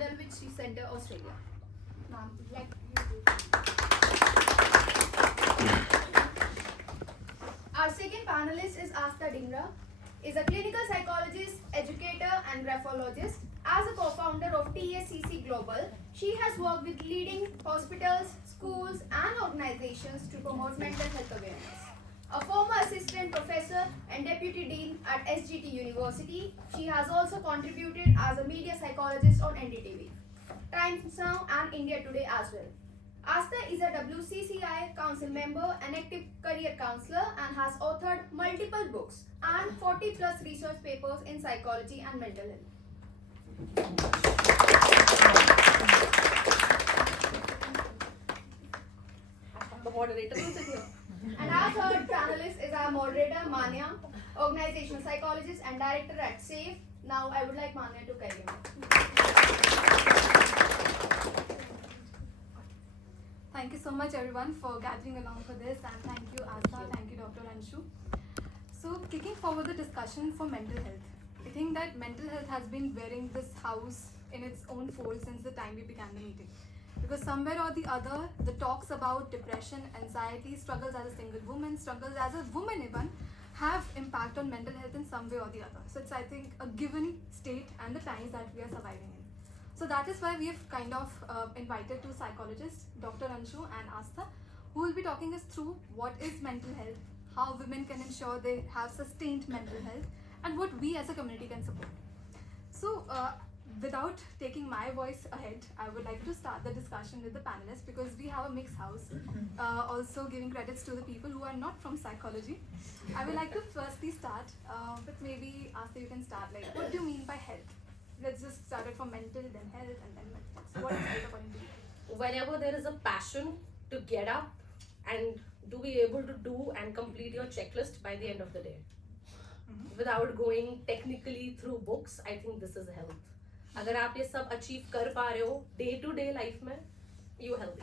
Dunwich Centre, Australia. Ma'am, would you like you to... Our second panelist is Astha Dhingra, is a clinical psychologist, educator and graphologist. As a co-founder of TSCC Global, she has worked with leading hospitals, schools and organizations to promote mental health awareness. A former assistant professor and deputy dean at SGT University, she has also contributed as a media psychologist on NDTV, Times Now and India Today as well. Astha is a WCCI council member and active career counselor and has authored multiple books and 40 plus research papers in psychology and mental health. The moderator will sit here. And our third panelist is our moderator Manya, organizational psychologist and director at SAFE. Now I would like Manya to carry on. Thank you so much everyone for gathering along for this, and thank you Astha, thank you Dr. Anshu. So kicking forward the discussion for mental health, I think that mental health has been wearing this house in its own fold since the time we began the meeting. Because somewhere or the other, the talks about depression, anxiety, struggles as a single woman, struggles as a woman even, have impact on mental health in some way or the other. So it's, I think, a given state and the times that we are surviving in. So that is why we have kind of invited two psychologists, Dr. Anshu and Astha, who will be talking us through what is mental health, how women can ensure they have sustained mental health, and what we as a community can support. So without taking my voice ahead, I would like to start the discussion with the panelists because we have a mixed house. Also giving credits to the people who are not from psychology. I would like to firstly start with maybe Astha, you can start, like, what do you mean by health? Let's just start it from mental, then health, and then mental health. So what is health according to you? Whenever there is a passion to get up and to be able to do and complete your checklist by the end of the day. Without going technically through books, I think this is health. अगर आप ये सब achieve कर पा रहे हो day to day life में, you healthy.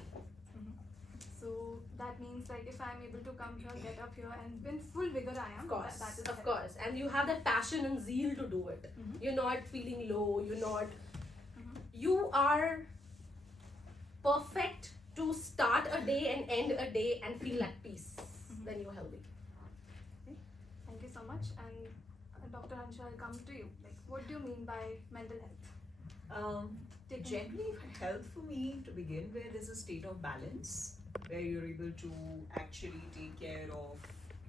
So that means like if I'm able to come here, get up here, and in full vigor I am. Of course, that is of health. course, and you have that passion and zeal to do it. You're not feeling low. You're not. You are perfect to start a day and end a day and feel at peace. Then you're healthy. Thank you so much. And Dr. Anshu, I'll come to you. Like, what do you mean by mental health? Generally, health for me, to begin with, is a state of balance where you're able to actually take care of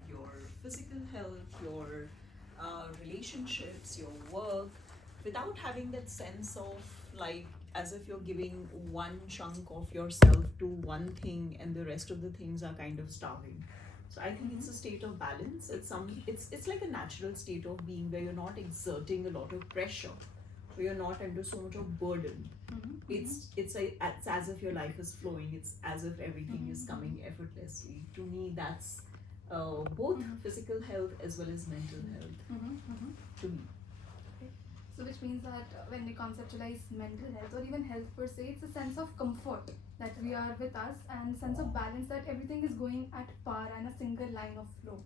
your physical health, your relationships, your work, without having that sense of like as if you're giving one chunk of yourself to one thing and the rest of the things are kind of starving. So I think it's a state of balance. It's like a natural state of being where you're not exerting a lot of pressure, where you're not under so much of burden. It's as if your life is flowing. It's as if everything is coming effortlessly. To me, that's both physical health as well as mental health. To me. So which means that when we conceptualize mental health or even health per se, it's a sense of comfort that we are with us and sense of balance that everything is going at par and a single line of flow.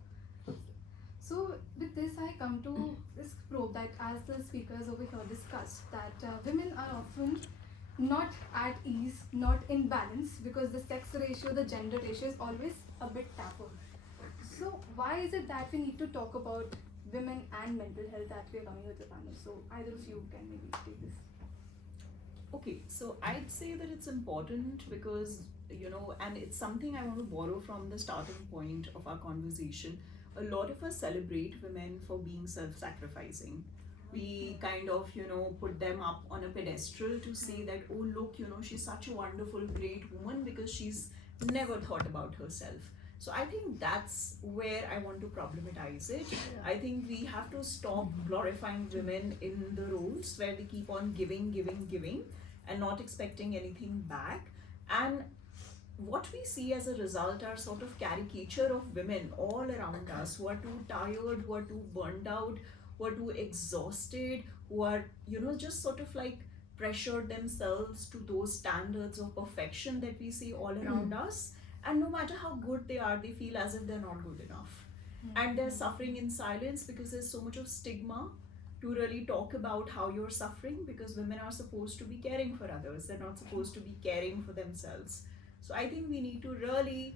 So with this I come to this probe that as the speakers over here discussed, that women are often not at ease, not in balance, because the sex ratio, the gender ratio is always a bit taboo. So why is it that we need to talk about women and mental health that we are coming with the panel? So either of you can maybe take this. Okay, so I'd say that it's important because, and it's something I want to borrow from the starting point of our conversation. A lot of us celebrate women for being self-sacrificing. We kind of, put them up on a pedestal to say that, oh, look, she's such a wonderful, great woman because she's never thought about herself. So I think that's where I want to problematize it. I think we have to stop glorifying women in the roles where they keep on giving and not expecting anything back. And what we see as a result are sort of caricature of women all around us who are too tired, who are too burned out, who are too exhausted, who are, just sort of like pressured themselves to those standards of perfection that we see all around us. And no matter how good they are, they feel as if they're not good enough. And they're suffering in silence because there's so much of stigma to really talk about how you're suffering, because women are supposed to be caring for others, they're not supposed to be caring for themselves. So I think we need to really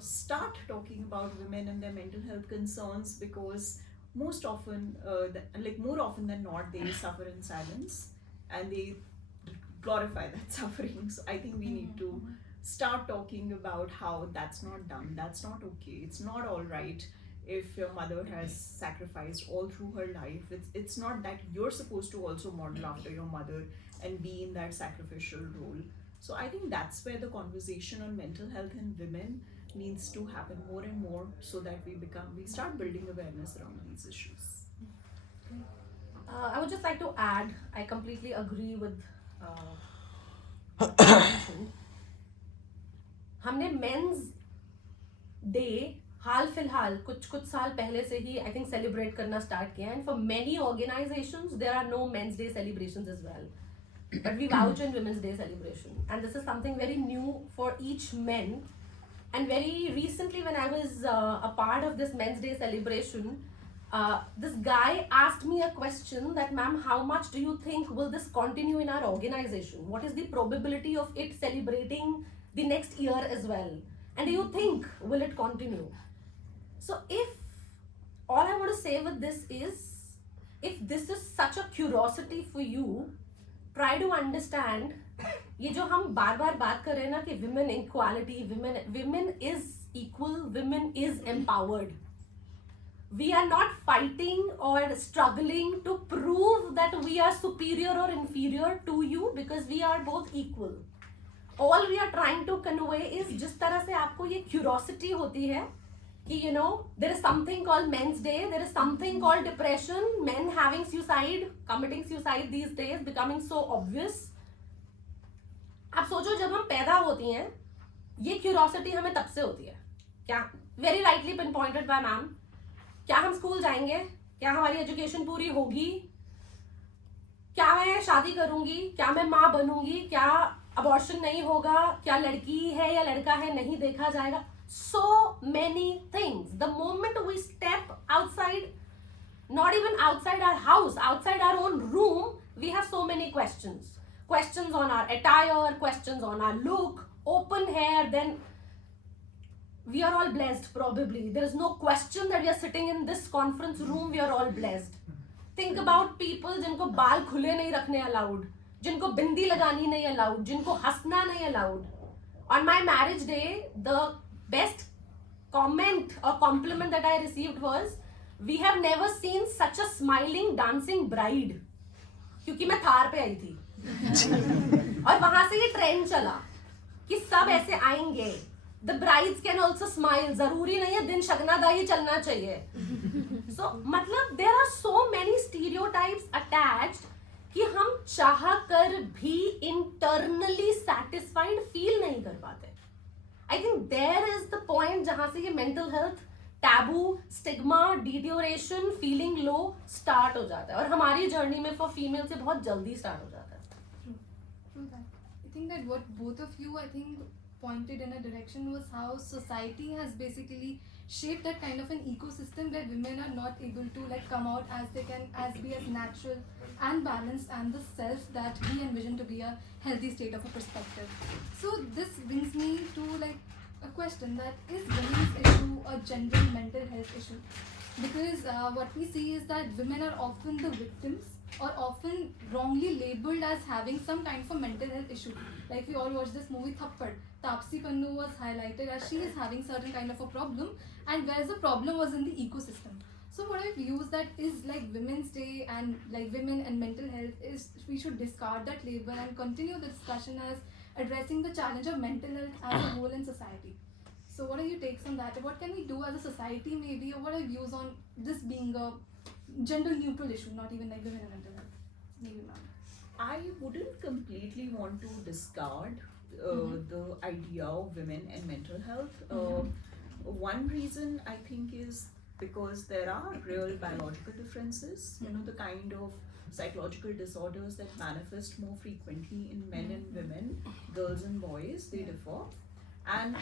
start talking about women and their mental health concerns, because most often, more often than not, they suffer in silence and they glorify that suffering. So I think we need to start talking about how that's not done, that's not okay, it's not all right. If your mother has sacrificed all through her life, it's not that you're supposed to also model after your mother and be in that sacrificial role. So I think that's where the conversation on mental health in women needs to happen more and more, so that we start building awareness around these issues. I would just like to add, I completely agree with हमने men's day हाल फिलहाल कुछ साल पहले से ही I think celebrate करना start किया, and for many organizations there are no men's day celebrations as well, but we vouch in women's day celebration, and this is something very new for each men. And very recently when I was a part of this men's day celebration, this guy asked me a question that, ma'am, how much do you think will this continue in our organization? What is the probability of it celebrating the next year as well? And do you think will it continue? So if all I want to say with this is, if this is such a curiosity for you, try to understand, ये जो हम बार बार बात कर रहे हैं ना कि women equality, women is equal, women is empowered. We are not fighting or struggling to prove that we are superior or inferior to you, because we are both equal. All we are trying to convey is, जिस तरह से आपको ये curiosity होती है कि there is something called men's day, there is something called depression, men having suicide, committing suicide these days becoming so obvious. आप सोचो, जब हम पैदा होती हैं ये क्यूरोसिटी हमें तब से होती है क्या? Very rightly pin pointed bye ma'am. क्या हम स्कूल जाएंगे? क्या हमारी एजुकेशन पूरी होगी? क्या मैं शादी करूंगी? क्या मैं माँ बनूंगी? क्या अबॉर्शन नहीं होगा? क्या लड़की है या लड़का है नहीं देखा जाएगा? So many things. The moment we step outside, not even outside our house, outside our own room, we have so many questions. Questions on our attire, questions on our look, open hair, then we are all blessed probably. There is no question that we are sitting in this conference room, we are all blessed. Think about people जिनको बाल खुले नहीं रखने allowed, जिनको बिंदी लगानी नहीं allowed, जिनको हंसना नहीं allowed. On my marriage day, the best comment or compliment that I received was, we have never seen such a smiling, dancing bride. क्योंकि मैं थार पे आई थी और वहां से ये ट्रेंड चला कि सब ऐसे आएंगे. The brides can also smile. जरूरी नहीं है दिन शगनादा ही चलना चाहिए. So मतलब there are so many stereotypes attached कि हम चाह कर भी internally satisfied feel नहीं कर पाते. I think there is the point जहाँ से ये mental health taboo, stigma, deterioration, feeling low start हो जाता है, और हमारी journey में for female से बहुत जल्दी start हो जाता है. True that. I think that what both of you, I think, pointed in a direction was how society has basically shaped that kind of an ecosystem where women are not able to come out as they can, as be as natural and balanced and the self that we envision to be a healthy state of a perspective. So this brings me to a question, that is women's issue a general mental health issue? Because what we see is that women are often the victims, or often wrongly labeled as having some kind of a mental health issue. Like we all watched this movie Thappad. Tapsi Pannu was highlighted as she is having certain kind of a problem, and whereas the problem was in the ecosystem. So what I view is that is Women's Day and women and mental health is, we should discard that label and continue the discussion as addressing the challenge of mental health as a whole in society. So what are your takes on that? What can we do as a society maybe, or what are your views on this being a gender neutral issue, not even women and mental health? Maybe ma'am. I wouldn't completely want to discard the idea of women and mental health. One reason I think is because there are real biological differences. You know, the kind of psychological disorders that manifest more frequently in men and women, girls and boys, they differ. And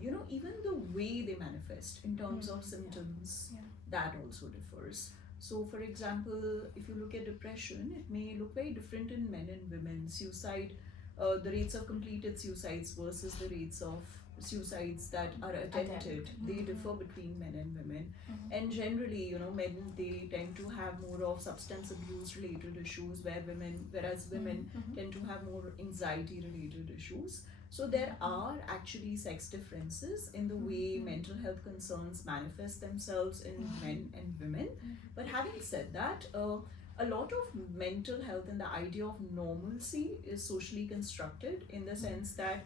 you know, even the way they manifest in terms of symptoms, that also differs. So, for example, if you look at depression, it may look very different in men and women. Suicide, the rates of completed suicides versus the rates of suicides that are attempted, they differ between men and women. And generally, you know, men, they tend to have more of substance abuse related issues, whereas women tend to have more anxiety related issues. So there are actually sex differences in the way mental health concerns manifest themselves in men and women. But having said that, a lot of mental health and the idea of normalcy is socially constructed in the sense that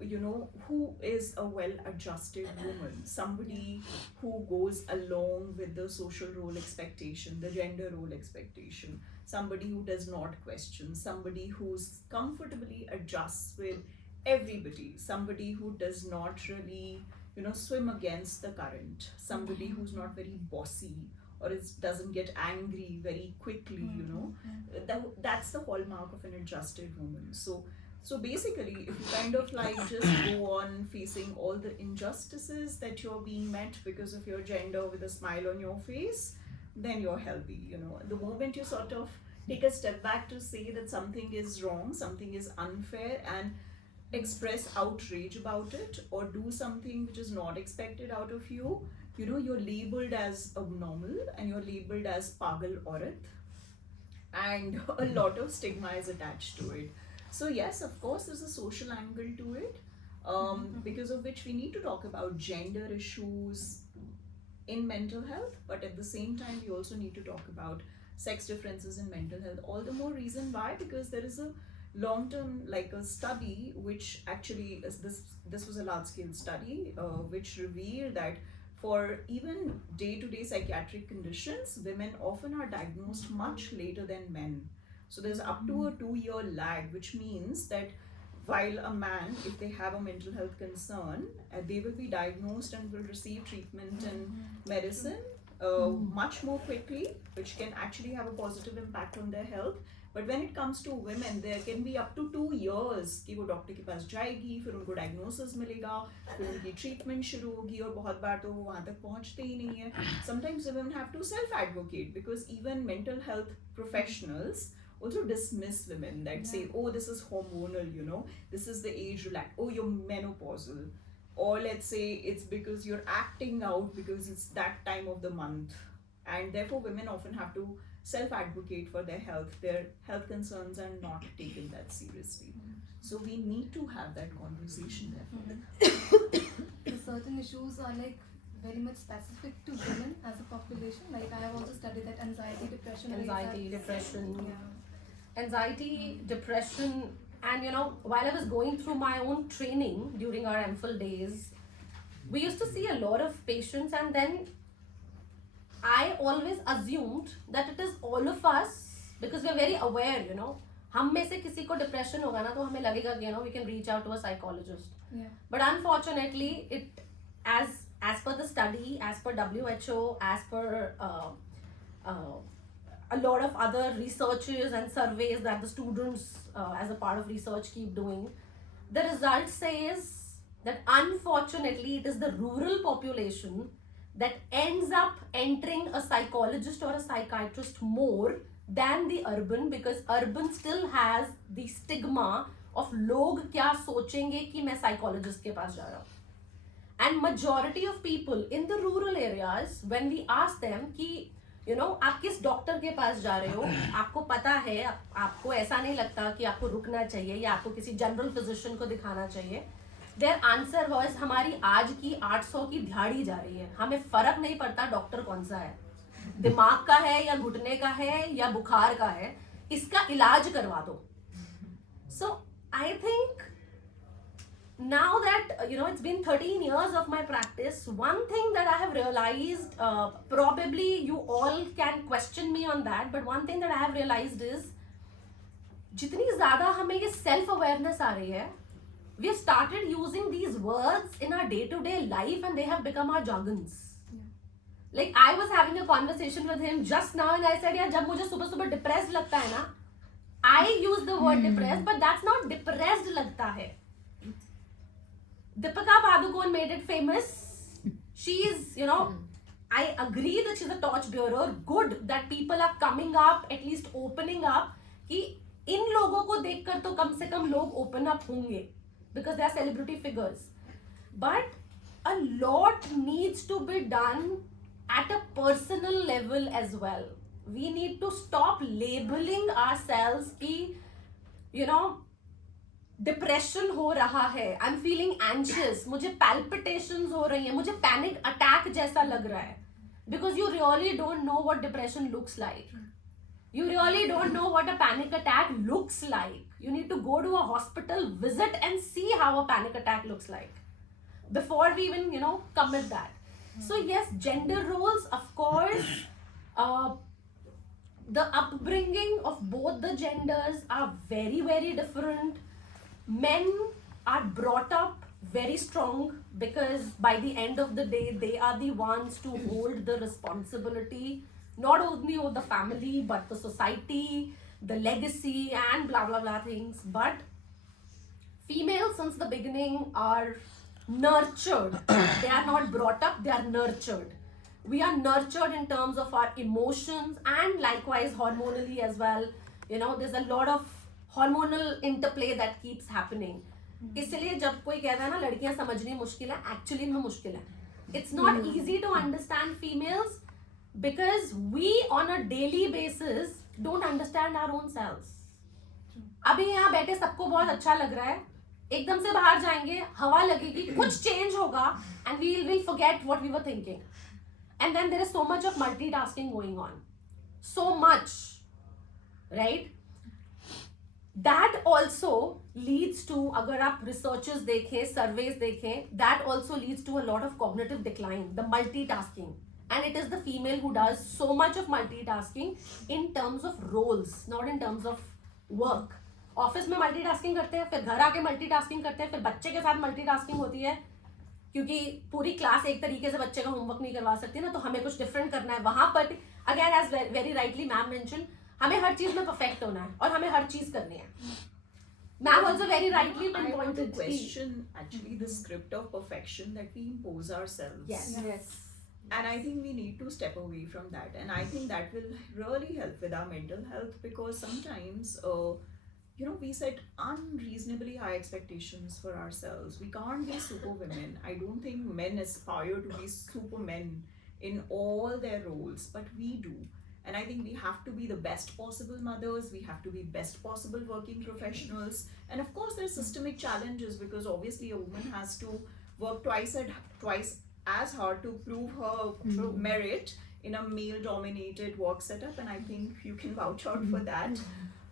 you know, who is a well-adjusted woman? Somebody who goes along with the social role expectation, the gender role expectation, somebody who does not question, somebody who's comfortably adjusts with everybody, somebody who does not really, you know, swim against the current, somebody who's not very bossy or doesn't get angry very quickly, you know. That's the hallmark of an adjusted woman. So basically, if you kind of like just go on facing all the injustices that you're being met because of your gender with a smile on your face, then you're healthy, you know. The moment you sort of take a step back to say that something is wrong, something is unfair, and express outrage about it, or do something which is not expected out of you, you know, you're labeled as abnormal and you're labeled as pagal aurat, and a lot of stigma is attached to it. So yes, of course, there's a social angle to it, because of which we need to talk about gender issues in mental health, but at the same time, we also need to talk about sex differences in mental health. All the more reason why, because there is a long-term, like a study, which actually is this was a large-scale study, which revealed that for even day-to-day psychiatric conditions, women often are diagnosed much later than men. So there's up to a 2-year lag, which means that while a man, if they have a mental health concern, they will be diagnosed and will receive treatment and medicine much more quickly, which can actually have a positive impact on their health. But when it comes to women, there can be up to 2 years कि वो doctor के पास जाएगी, फिर उनको diagnosis मिलेगा, फिर उनकी treatment शुरू होगी, और बहुत बार तो वो वहाँ तक पहुँचते ही नहीं है. Sometimes women have to self-advocate because even mental health professionals also dismiss women that say, oh, this is hormonal, you know, this is the age relax, oh, you're menopausal, or let's say it's because you're acting out because it's that time of the month, and therefore women often have to self-advocate for their health concerns are not taken that seriously. So we need to have that conversation definitely. So certain issues are like very much specific to women as a population. Like I have also studied that anxiety, depression, Anxiety, depression, and you know, while I was going through my own training during our MPhil days, we used to see a lot of patients, and then I always assumed that it is all of us because we are very aware, you know. हम में से किसी को depression होगा ना, तो हमें लगेगा कि you know we can reach out to a psychologist. Yeah. But unfortunately, it as per the study, as per WHO, as per a lot of other researches and surveys that the students as a part of research keep doing, the result says that unfortunately it is the rural population that ends up entering a psychologist or a psychiatrist more than the urban, because urban still has the stigma of log kya sochenge ki main psychologist ke paas ja raha hu. And majority of people in the rural areas, when we ask them कि you know आप किस doctor के पास जा रहे हो, आपको पता है, आपको ऐसा नहीं लगता कि आपको रुकना चाहिए या आपको किसी जनरल फिजिशियन को दिखाना चाहिए, their answer was हमारी आज की 800 की दिहाड़ी जा रही है, हमें फर्क नहीं पड़ता डॉक्टर कौन सा है, दिमाग का है या घुटने का है या बुखार का है, इसका इलाज करवा दो. So I think now that you know it's been 13 years of my practice, one thing that I have realized, probably you all can question me on that, but one thing that I have realized is जितनी ज़्यादा हमें ये self awareness आ रही है, we have started using these words in our day-to-day life and they have become our jargons. Like I was having a conversation with him just now and I said, यार जब मुझे सुबह सुबह depressed लगता है ना, I use the word depressed, but that's not depressed लगता है. Deepika Padukone made it famous. She is, you know, I agree that she's a torchbearer. Good that people are coming up, at least opening up. कि इन लोगों को देखकर तो कम से कम लोग open up होंगे, because they are celebrity figures. But a lot needs to be done at a personal level as well. We need to stop labeling ourselves कि, you know, depression हो रहा है, आई एम फीलिंग एंशियस, मुझे palpitations हो रही हैं, मुझे panic attack जैसा लग रहा है, because you really don't know what depression looks like. You really don't know what a panic attack looks like. You need to go to a hospital, visit and see how a panic attack looks like before we even, you know, commit that. So yes, gender roles, of course, the upbringing of both the genders are very, very different. Men are brought up very strong because by the end of the day, they are the ones to hold the responsibility, not only of the family, but the society, the legacy, and blah blah blah things. But females, since the beginning, are nurtured. They are not brought up, they are nurtured. We are nurtured in terms of our emotions and likewise hormonally as well. You know, there's a lot of hormonal interplay that keeps happening. इसलिए जब कोई कहता है ना लड़कियां समझनी मुश्किल है, एक्चुअली में मुश्किल है. It's not easy to understand females because we on a daily basis don't understand our own selves. अभी यहाँ बैठे सबको बहुत अच्छा लग रहा है, एकदम से बाहर जाएंगे, हवा लगेगी, कुछ चेंज होगा and we will forget what we were thinking. And then there is so much of multitasking going on. So much, right? That also leads to, अगर आप researches देखें, surveys देखें, that also leads to a lot of cognitive decline, the multitasking. And it is the female who does so much of multitasking in terms of roles, not in terms of work. Office में multitasking करते हैं, फिर घर आके multitasking करते हैं, फिर बच्चे के साथ मल्टीटास्किंग होती है, क्योंकि पूरी क्लास एक तरीके से बच्चे का होमवर्क नहीं करवा सकती ना, तो हमें कुछ डिफरेंट करना है. वहां पर भी again as very rightly ma'am mention, हमें हर चीज में परफेक्ट होना है और हमें हर चीज करनी है. Ma'am also very rightly I want to pinpointed. question actually the script of perfection that we impose ourselves. Yes. Yes. And I think we need to step away from that. And I think that will really help with our mental health, because sometimes, you know, we set unreasonably high expectations for ourselves. We can't be superwomen. I don't think men aspire to be supermen in all their roles, but we do. And I think we have to be the best possible mothers, we have to be best possible working professionals. And of course, there's systemic challenges, because obviously a woman has to work twice as hard to prove her merit in a male dominated work setup, and I think you can vouch out for that.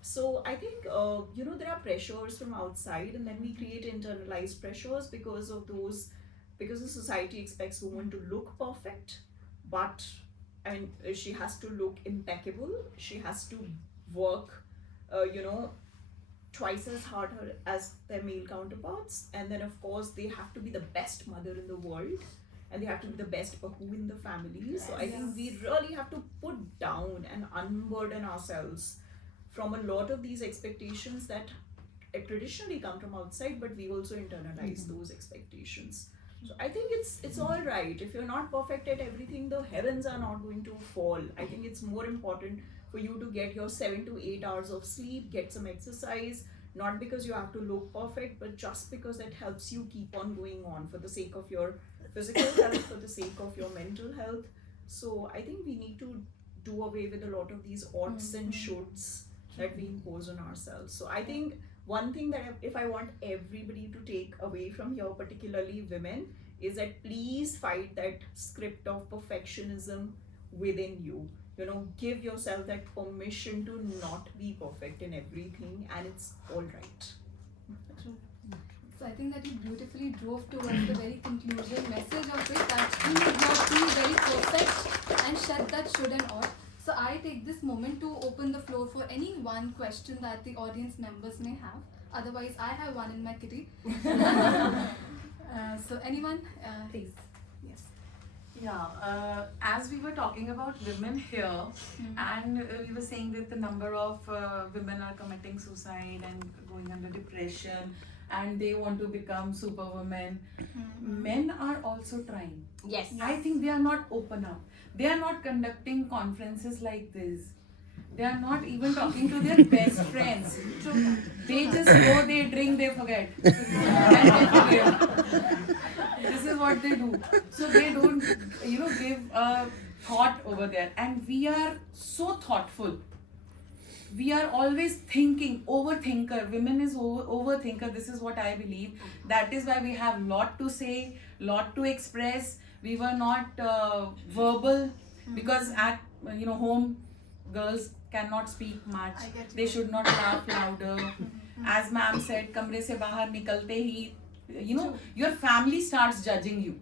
So I think you know, there are pressures from outside, and then we create internalized pressures because of those, because the society expects women to look perfect, but I mean, she has to look impeccable, she has to work you know, twice as hard as their male counterparts, and then of course they have to be the best mother in the world, and they have to be the best bahu in the family. So I think we really have to put down and unburden ourselves from a lot of these expectations that traditionally come from outside, but we also internalize those expectations. So I think it's all right. If you're not perfect at everything, the heavens are not going to fall. I think it's more important for you to get your 7 to 8 hours of sleep, get some exercise, not because you have to look perfect, but just because that helps you keep on going on for the sake of your physical health, for the sake of your mental health. So I think we need to do away with a lot of these oughts and shoulds that we impose on ourselves. So I think one thing that if I want everybody to take away from here, particularly women, is that please fight that script of perfectionism within you. You know, give yourself that permission to not be perfect in everything, and it's all right. So I think that you beautifully drove towards the very conclusion message of it, that you need not be very perfect, and shut that should and ought. So I take this moment to open the floor for any one question that the audience members may have. Otherwise, I have one in my kitty. So anyone, Please. yes. Yeah, as we were talking about women here, and we were saying that the number of women are committing suicide and going under depression, and they want to become superwomen. Men are also trying. Yes. I think they are not open up. They are not conducting conferences like this. They are not even talking to their best friends. They just go, they drink, they forget. And they forgive. This is what they do. So they don't, give a thought over there. And we are so thoughtful. We are always thinking, overthinker. Women is overthinker. This is what I believe. That is why we have lot to say, lot to express. We were not verbal because at home girls cannot speak much. I get They you. should not laugh louder. As ma'am said, kamre se bahar nikalte hi, your family starts judging you.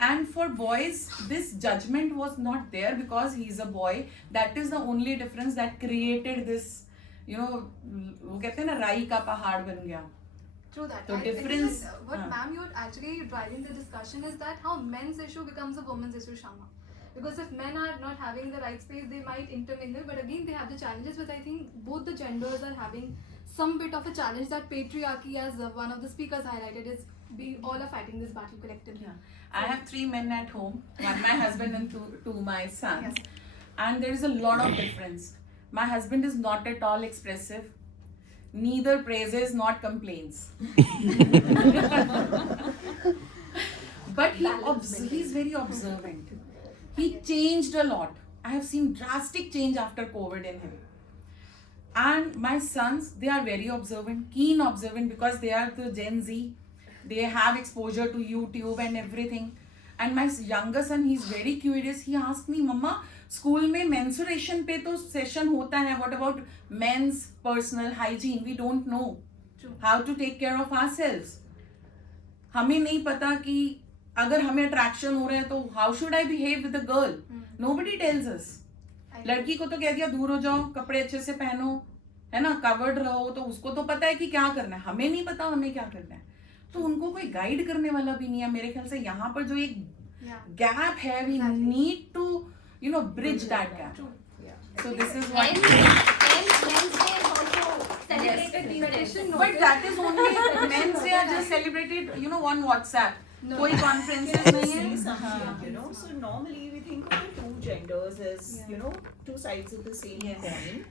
And for boys, this judgment was not there because he's a boy. That is the only difference that created this, वो कहते हैं ना राई का पहाड़ बन गया. True that. The I think difference- that, what ma'am, you're actually driving the discussion is that how men's issue becomes a woman's issue, Shama. Because if men are not having the right space, they might intermingle. But again, they have the challenges. But I think both the genders are having some bit of a challenge that patriarchy, as one of the speakers highlighted, is we all are fighting this battle collectively. Yeah. I have 3 men at home, one my husband and two my sons. And there is a lot of difference. My husband is not at all expressive, neither praises nor complains. But he's very observant. He changed a lot. I have seen drastic change after COVID in him. And my sons, they are very observant, keen observant because they are the Gen Z. They have exposure to YouTube and everything. And my younger son, he's very curious. He asked me, Mama, school में menstruation पे तो session होता है. What about men's personal hygiene? We don't know True. how to take care of ourselves. हमें नहीं पता कि अगर हमें attraction हो रहा है तो how should I behave with a girl? Nobody tells us. लड़की को तो कह दिया दूर हो जाओ, कपड़े अच्छे से पहनो, है ना, कवर्ड रहो, तो उसको तो पता है कि क्या करना है. हमें नहीं पता हमें क्या करना है. तो उनको कोई गाइड करने वाला भी नहीं है. मेरे ख्याल से यहाँ पर जो एक गैप है, we need to bridge that gap. So this is what. Men's Day is also celebrated these days. But that is only men's day are just celebrated, on WhatsApp. कोई conferences Say नहीं है. something, so normally we think of the two genders as, two sides of the same coin.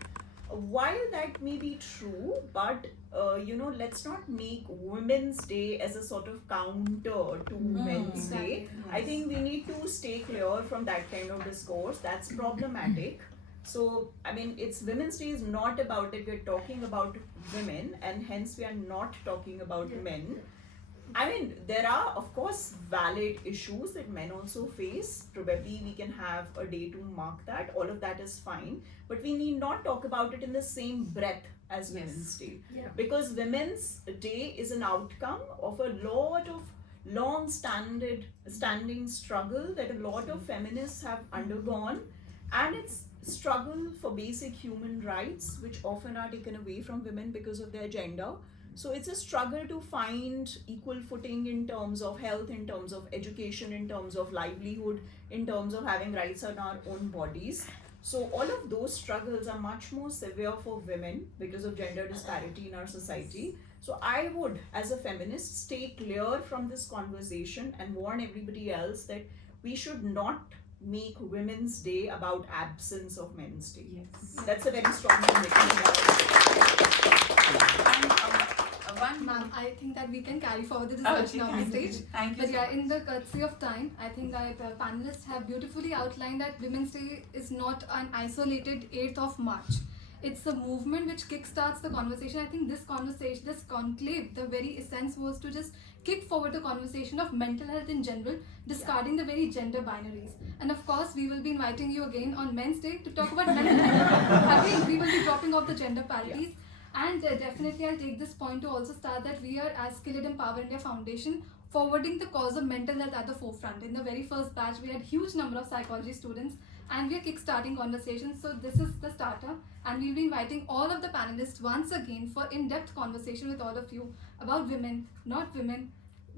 While that may be true, but let's not make Women's Day as a sort of counter to Men's Day. I think we need to stay clear from that kind of discourse. That's problematic. So, I mean, it's Women's Day is not about it. We're talking about women, and hence we are not talking about men. I mean, there are, of course, valid issues that men also face. Probably we can have a day to mark that. All of that is fine. But we need not talk about it in the same breath as Women's Day. Yeah. Because Women's Day is an outcome of a lot of standing struggle that a lot of feminists have undergone. And it's struggle for basic human rights, which often are taken away from women because of their gender. So it's a struggle to find equal footing in terms of health, in terms of education, in terms of livelihood, in terms of having rights on our own bodies. So all of those struggles are much more severe for women because of gender disparity in our society. So I would, as a feminist, stay clear from this conversation and warn everybody else that we should not make Women's Day about absence of Men's Day. Yes. That's a very strong commitment. Ma'am, I think that we can carry forward the discussion on the stage. Thank you. But yeah, in the courtesy of time, I think that the panelists have beautifully outlined that Women's Day is not an isolated 8th of March. It's a movement which kickstarts the conversation. I think this conversation, this conclave, the very essence was to just kick forward the conversation of mental health in general, discarding the very gender binaries. And of course, we will be inviting you again on Men's Day to talk about mental health. Again, we will be dropping off the gender parities. And definitely, I'll take this point to also start that we are, as Skill It Empower India Foundation, forwarding the cause of mental health at the forefront. In the very first batch, we had huge number of psychology students, and we are kickstarting conversations. So this is the starter, and we'll be inviting all of the panelists once again for in-depth conversation with all of you about women, not women,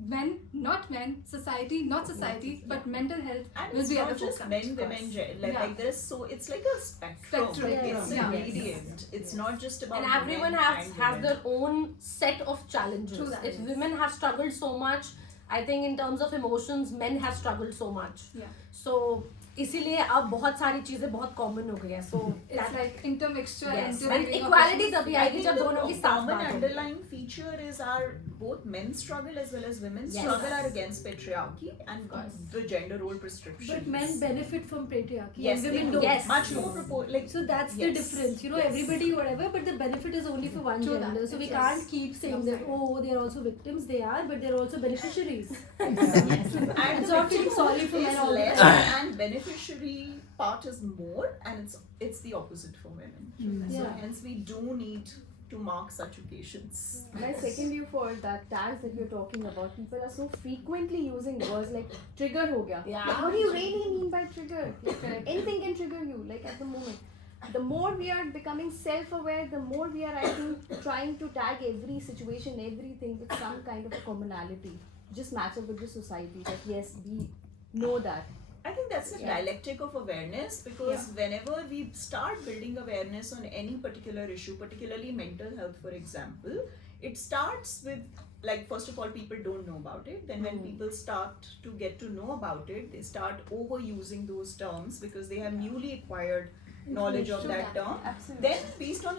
men, not men, society, not society, but mental health And will it's be at not the just forefront. men, women, like, Yeah. like there's so it's like a spectrum. Spectrum, It's yeah. a gradient. It's not just about And everyone women has and have women. their own set of challenges. True that. If women have struggled so much, I think in terms of emotions, men have struggled so much. Yeah. So इसीलिए अब बहुत सारी चीजें बहुत common हो गई है. So It's like intermixture, yes, and interweaving of equality issues. तभी I आएगी think जब the दोनों की साथ common बात होगी. underlying feature is our both men's struggle as well as women's Yes. struggle are against patriarchy and course. the gender role prescriptions. But men benefit from patriarchy. Yes, and they women do. don't. Yes. Much more like So that's the yes. difference. You know, Yes. everybody, whatever, but the benefit is only for one True that. gender. So we Yes. can't keep saying that, oh, they're also victims. They are, but they're also beneficiaries. And It's the not feeling victimhood sorry for is men all the less time. and beneficiary part is more, and it's the opposite for women. So Yeah. hence we do need to mark such occasions. My second view for that tags that you're talking about, people are so frequently using words like trigger ho gaya. Yeah. Like, what do you really mean by trigger? Like, anything can trigger you, like at the moment. The more we are becoming self-aware, the more we are, I think, trying to tag every situation, everything with some kind of a commonality. Just match up with the society that yes, we know that. I think that's the Yeah. dialectic of awareness, because whenever we start building awareness on any particular issue, particularly mental health, for example, it starts with, like, first of all, people don't know about it. Then when people start to get to know about it, they start overusing those terms because they have newly acquired knowledge of True that that. term. Absolutely. Then based on